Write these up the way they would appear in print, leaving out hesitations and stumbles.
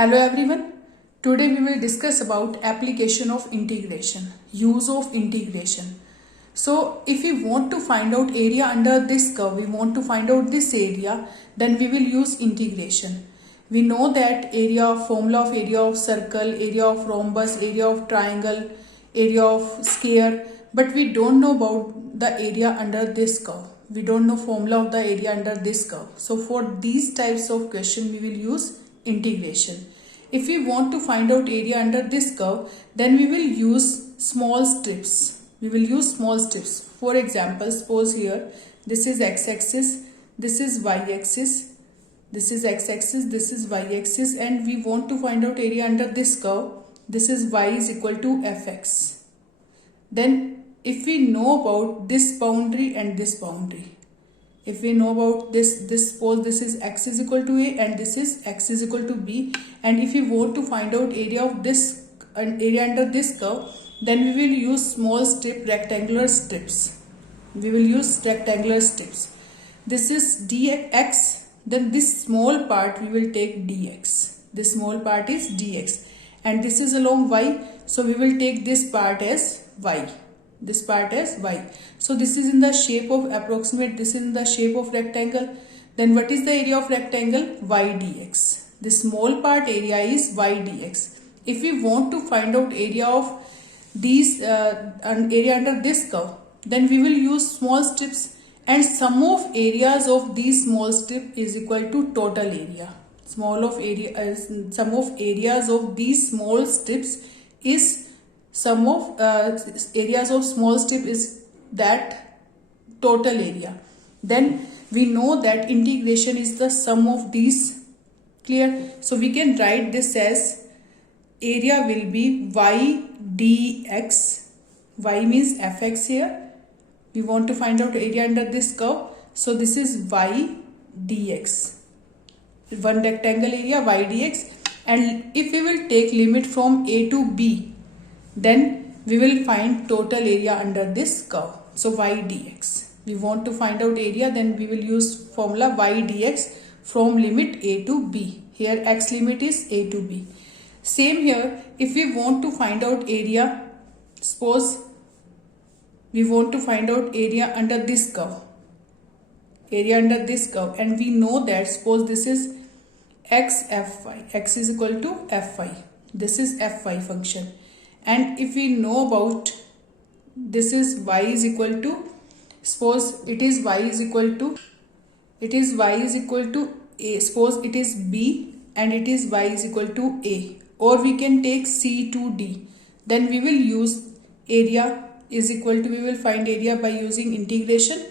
Hello everyone. Today we will discuss about application of integration, use of integration. So if we want to find out area under this curve, we want to find out this area, then we will use integration. We know that formula of area of circle, area of rhombus, area of triangle, area of sphere, but we don't know about the area under this curve. We don't know formula of the area under this curve. So for these types of question, we will use integration. If we want to find out area under this curve, then we will use small strips. We will use small strips. For example, suppose here this is x-axis, this is y-axis, this is x-axis, this is y-axis, and we want to find out area under this curve. This is y is equal to fx. Then if we know about this boundary and this boundary, if we know about this suppose this is x is equal to a and this is x is equal to b, and if we want to find out area of this area under this curve, then we will use small strip, rectangular strips. We will use rectangular strips. This is dx, then this small part we will take dx. This small part is dx, and this is along y, so we will take this part as y. This part as y. So this is in the shape of approximate, this is in the shape of rectangle. Then what is the area of rectangle? Y dx. The small part area is y dx. If we want to find out area of these area under this curve, then we will use small strips, and sum of areas of these small strip is equal to total area. Sum of areas of these small strips is sum of areas of small strip is that total area. Then we know that integration is the sum of these. Clear? So we can write this as area will be y dx. Y means fx here. We want to find out area under this curve. So this is y dx. One rectangle area y dx. And if we will take limit from a to b, then we will find total area under this curve. So y dx. We want to find out area, then we will use formula y dx from limit a to b. Here x limit is a to b. Same here, if we want to find out area, suppose we want to find out area under this curve. Area under this curve, and we know that suppose this is x fy. X is equal to fy. This is fy function. And if we know about this is y is equal to, suppose it is y is equal to a, suppose it is b and it is y is equal to a, or we can take c to d, then we will use area is equal to, we will find area by using integration.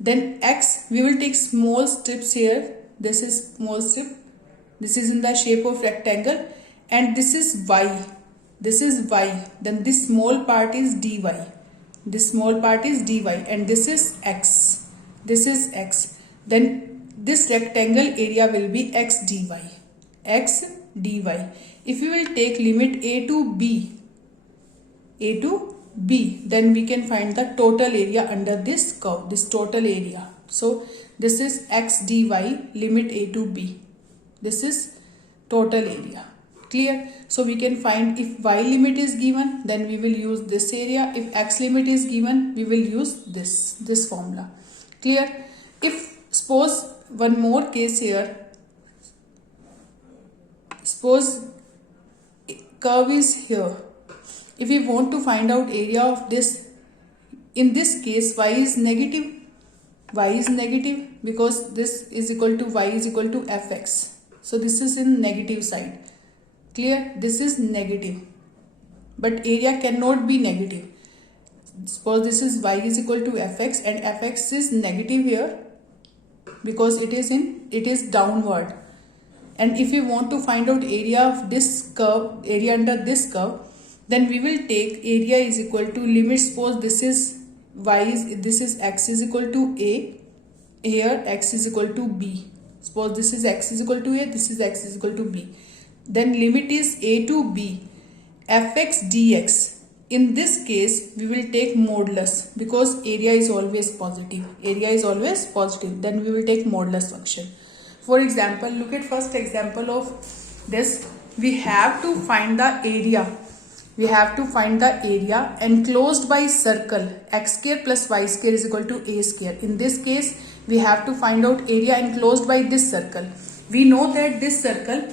Then x, we will take small strips here. This is small strip, this is in the shape of rectangle, and this is y. This is y, then this small part is dy. This small part is dy, and this is x. This is x. Then this rectangle area will be x dy. X dy. If we will take limit a to b, then we can find the total area under this curve, this total area. So this is x dy, limit a to b. This is total area. Clear? So we can find if y limit is given, then we will use this area. If x limit is given, we will use this formula. Clear? If suppose one more case here, suppose curve is here. If we want to find out area of this, in this case y is negative. Y is negative because this is equal to y is equal to fx. So this is in negative side. Clear? This is negative, but area cannot be negative. Suppose this is y is equal to fx, and fx is negative here because it is downward. And if we want to find out area of this curve, area under this curve, then we will take area is equal to limit. Suppose this is this is x is equal to a, here x is equal to b. Suppose this is x is equal to a, this is x is equal to b. Then limit is a to b, fx dx. In this case, we will take modulus because area is always positive. Area is always positive. Then we will take modulus function. For example, look at first example of this. we have to find the area. We have to find the area enclosed by circle x square plus y square is equal to a square. In this case, we have to find out area enclosed by this circle. We know that this circle,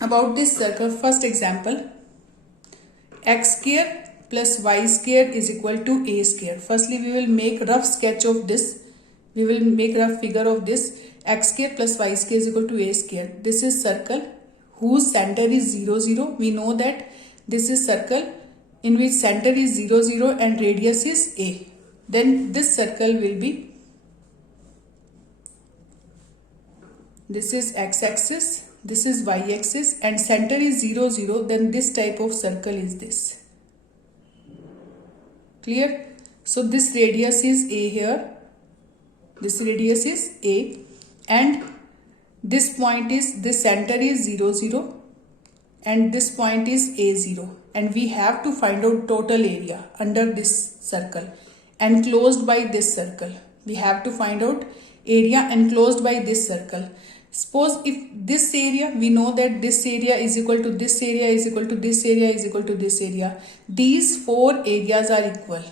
about this circle, first example, x square plus y square is equal to a square. Firstly, we will make rough sketch of this. We will make rough figure of this. X square plus y square is equal to a square. This is circle whose center is 0, 0. We know that this is circle in which center is 0, 0 and radius is a. Then this circle will be, this is x-axis, this is y-axis and center is 0, 0. Then this type of circle is this. Clear? So this radius is a here. This radius is a and this point is, this center is 0, 0 and this point is a0, and we have to find out total area under this circle enclosed by this circle. We have to find out area enclosed by this circle. Suppose if this area, we know that this area is equal to this area is equal to this area is equal to this area. These four areas are equal,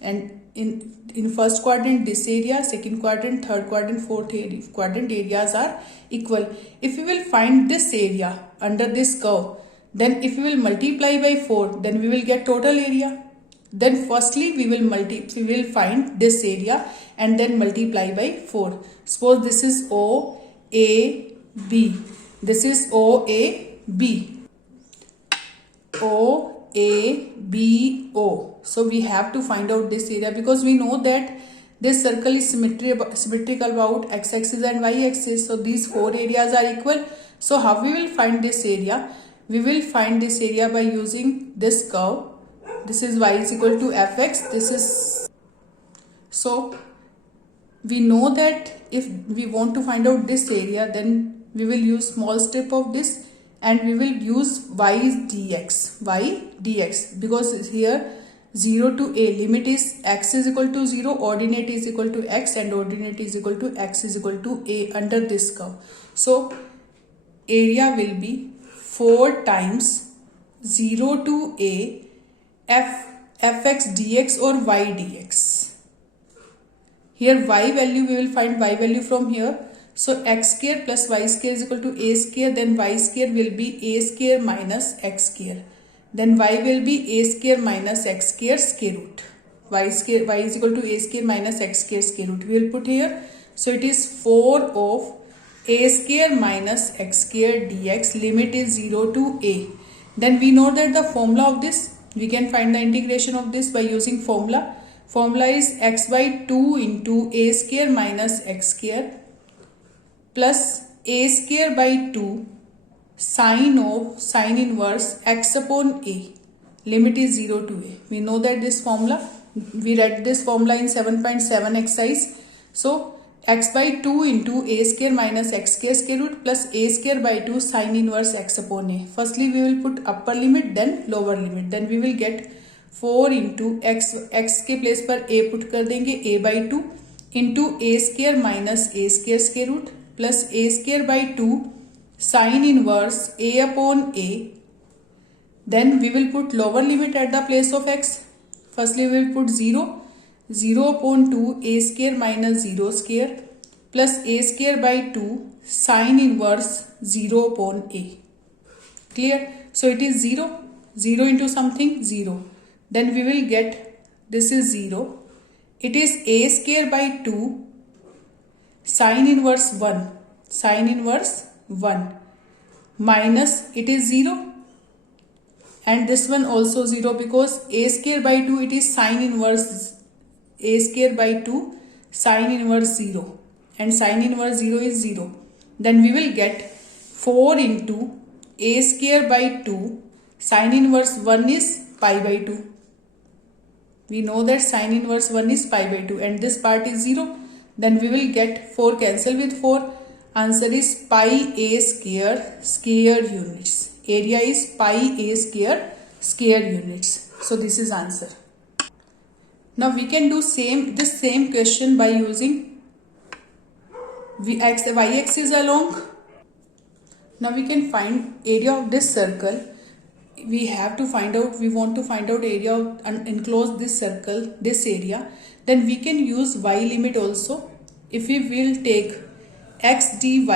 and in first quadrant this area, second quadrant, third quadrant, fourth quadrant areas are equal. If we will find this area under this curve, then if we will multiply by 4, then we will get total area. Then firstly we will find this area and then multiply by 4. Suppose this is OAB. This is OAB. OABO. So we have to find out this area because we know that this circle is symmetrical about x-axis and y-axis. So these four areas are equal. So how we will find this area? We will find this area by using this curve. This is y is equal to fx. This is, so we know that if we want to find out this area, then we will use small strip of this and we will use y dx, because here 0 to a, limit is x is equal to 0, ordinate is equal to x and ordinate is equal to x is equal to a under this curve. So area will be 4 times 0 to a fx dx or y dx. Here y value, we will find y value from here. So x square plus y square is equal to a square, then y square will be a square minus x square. Then y will be a square minus x square root. Y is equal to a square minus x square root. We will put here. So it is 4 of a square minus x square dx, limit is 0 to a. Then we know that the formula of this, we can find the integration of this by using formula. Formula is x by 2 into a square minus x square plus a square by 2 sine inverse x upon a. Limit is 0 to a. We know that this formula, we read this formula in 7.7 exercise. So x by 2 into a square minus x square root plus a square by 2 sine inverse x upon a. Firstly we will put upper limit, then lower limit. Then we will get 4 into x के place पर a put कर देंगे, a by 2 into a square minus a square root plus a square by 2 sine inverse a upon a. Then we will put lower limit at the place of x. Firstly we will put 0 upon 2 a square minus 0 square plus a square by 2 sine inverse 0 upon a. Clear? So it is 0 into something 0. Then we will get, this is 0. It is a square by 2 sine inverse 1 minus, it is 0 and this one also 0 because a square by 2, it is sine inverse a square by 2 sine inverse 0 and sine inverse 0 is 0. Then we will get 4 into a square by 2 sine inverse 1 is pi by 2. We know that sine inverse 1 is pi by 2 and this part is 0. Then we will get 4 cancel with 4. Answer is pi a square units. Area is pi a square units. So this is answer. Now we can do this same question by using y axis along. Now we can find area of this circle. We want to find out area of enclose this circle, this area. Then we can use y limit also. If we will take x dy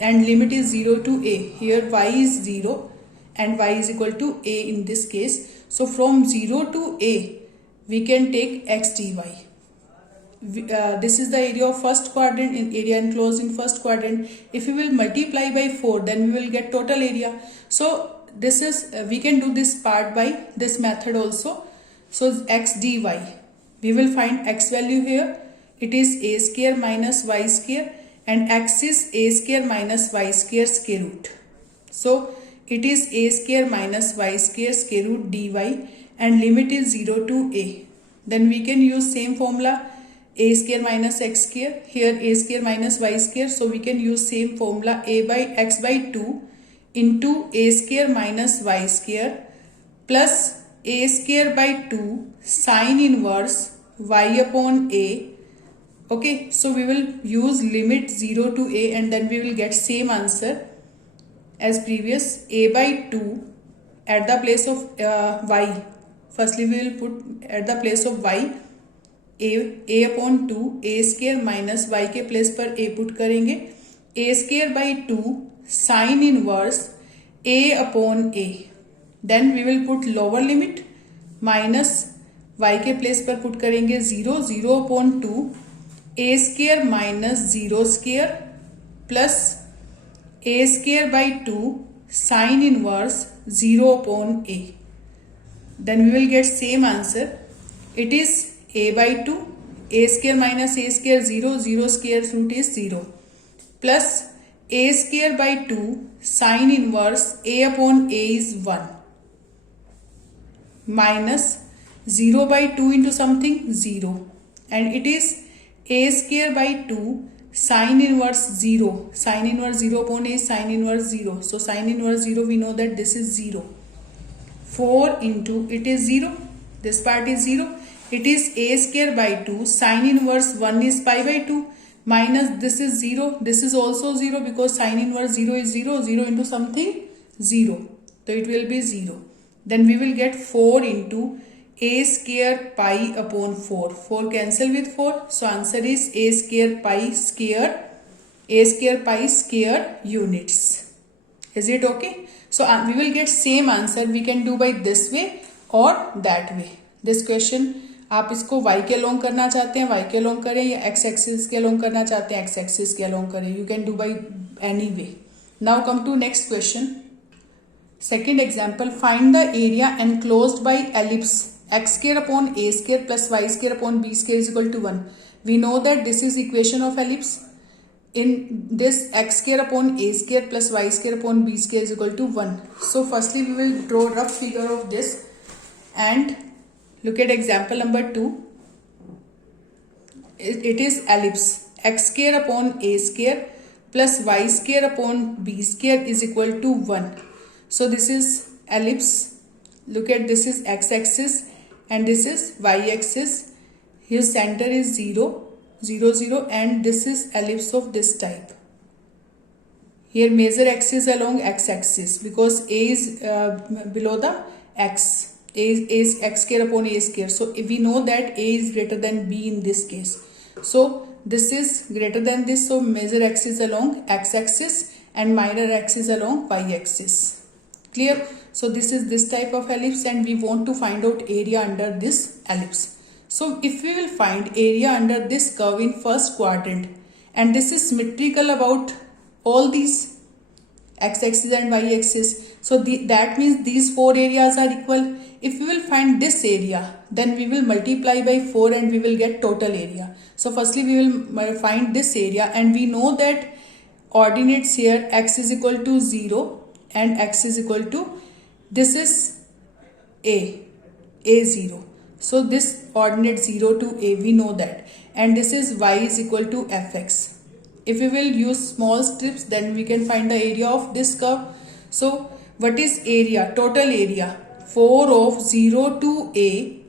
and limit is 0 to a, here y is 0 and y is equal to a in this case. So from 0 to a we can take x dy. This is the area of first quadrant, in area enclosed in first quadrant. If we will multiply by 4, then we will get total area. So this is we can do this part by this method also. So x dy, we will find x value here. It is a square minus y square, and x is a square minus y square square root. So it is a square minus y square square root dy, and limit is 0 to a. Then we can use same formula, a square minus x square, here a square minus y square. So we can use same formula, a by x by 2 into a square minus y square plus a square by 2 sine inverse y upon a. Okay, so we will use limit 0 to a, and then we will get same answer as previous, a by 2 at the place of y. Firstly we will put at the place of y a upon 2, a square minus y के place पर a put करेंगे, a square by 2 sin inverse a upon a. Then we will put lower limit minus y के place पर put करेंगे 0, 0 upon 2, a square minus 0 square plus a square by 2 sin inverse 0 upon a. Then we will get same answer. It is a by 2, a square minus a square 0, 0 square root is 0, plus a square by 2 sin inverse a upon a is 1, minus 0 by 2 into something 0, and it is a square by 2 sin inverse 0, sin inverse 0 upon a is sin inverse 0. So sin inverse 0, we know that this is 0. 4 into it is 0, this part is 0. It is a square by 2 sin inverse 1 is pi by 2 minus this is 0. This is also 0 because sin inverse 0 is 0. 0 into something 0. So it will be 0. Then we will get 4 into a square pi upon 4. 4 cancel with 4. So answer is a square pi square units. Is it okay? So we will get same answer. We can do by this way or that way. This question आप इसको y के along करना चाहते हैं y के along करें, या x axis के अलोंग करना चाहते हैं x एक्सिस के अलोंग करें. You can do by any way. Now come to next question. Second example, find the area enclosed by ellipse x square upon a square plus y square upon b square is equal to 1. We know that this is equation of ellipse. In this, x square upon a square plus y square upon b square is equal to 1. So firstly we will draw rough figure of this and look at example number 2. It is ellipse. X square upon a square plus y square upon b square is equal to 1. So this is ellipse. Look at, this is x axis and this is y axis. His center is 0, 0, 0, and this is ellipse of this type. Here major axis along x axis because a is below the x. A is x square upon a square. So if we know that a is greater than b in this case. So this is greater than this. So major axis along x axis and minor axis along y axis. Clear? So this is this type of ellipse and we want to find out area under this ellipse. So if we will find area under this curve in first quadrant, and this is symmetrical about all these x-axis and y-axis, so that means these four areas are equal. If we will find this area, then we will multiply by 4 and we will get total area. So firstly we will find this area, and we know that ordinates here x is equal to 0 and x is equal to, this is a0. So this ordinate 0 to a, we know that, and this is y is equal to fx. If we will use small strips, then we can find the area of this curve. So what is area? Total area 4 of 0 to a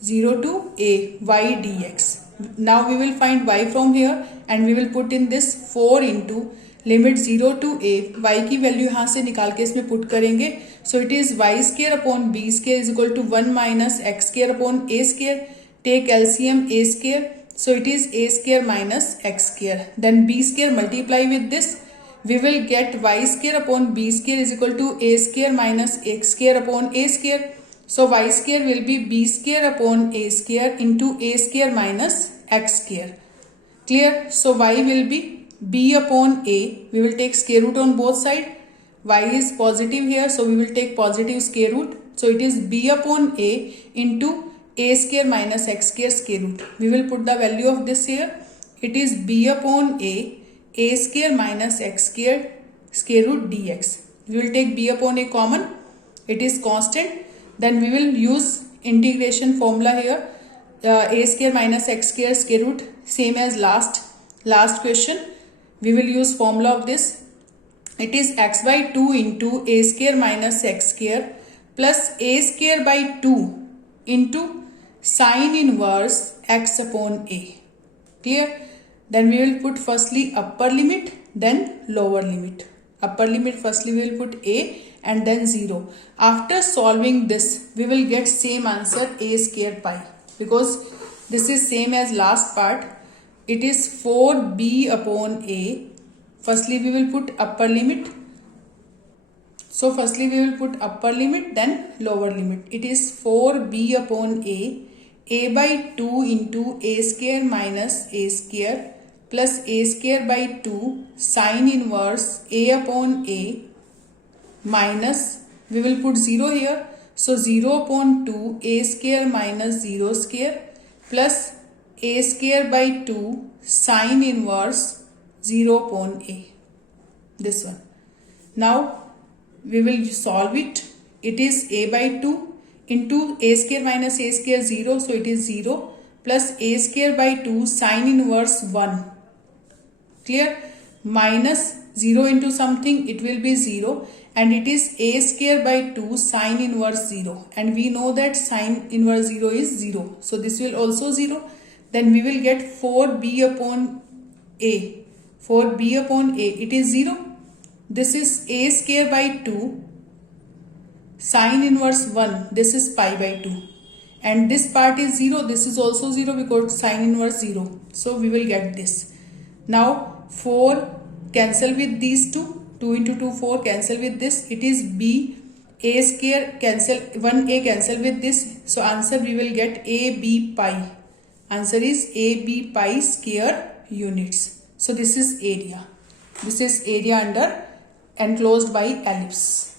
y dx. Now we will find y from here and we will put in this 4 into limit 0 to a, y की value यहाँ से निकाल के इसमें put करेंगे. So it is y square upon b square is equal to 1 minus x square upon a square. Take LCM a square. So it is a square minus x square. Then b square multiply with this. We will get y square upon b square is equal to a square minus x square upon a square. So y square will be b square upon a square into a square minus x square. Clear? So y will be b upon a. We will take square root on both sides. Y is positive here, so we will take positive square root. So it is b upon a into a square minus x square root. We will put the value of this here. It is b upon a square minus x square root dx. We will take b upon a common. It is constant. Then we will use integration formula here. A square minus x square root, same as last question. We will use formula of this. It is x by 2 into a square minus x square plus a square by 2 into sin inverse x upon a. Clear? Then we will put firstly upper limit, then lower limit. Upper limit firstly we will put a and then 0. After solving this, we will get same answer a square pi, because this is same as last part. It is 4b upon a. Firstly we will put upper limit. So firstly we will put upper limit, then lower limit. It is 4b upon a by 2 into a square minus a square plus a square by 2 sin inverse a upon a minus, we will put 0 here. So 0 upon 2 a square minus 0 square plus a square by 2 sin inverse 0 upon a. This one. Now we will solve it. It is a by 2 into a square minus a square 0, so it is 0 plus a square by 2 sin inverse 1. Clear? Minus 0 into something, it will be 0, and it is a square by 2 sin inverse 0, and we know that sin inverse 0 is 0, so this will also 0. Then we will get 4b upon a. 4b upon a, it is 0. This is a square by 2 sin inverse 1, this is pi by 2, and this part is 0, this is also 0 because sin inverse 0. So we will get this. Now 4 cancel with these 2 into 2 4 cancel with this. It is b a square cancel 1a cancel with this. So answer we will get ab pi. Answer is ab pi square units. So this is area. This is area under enclosed by ellipse.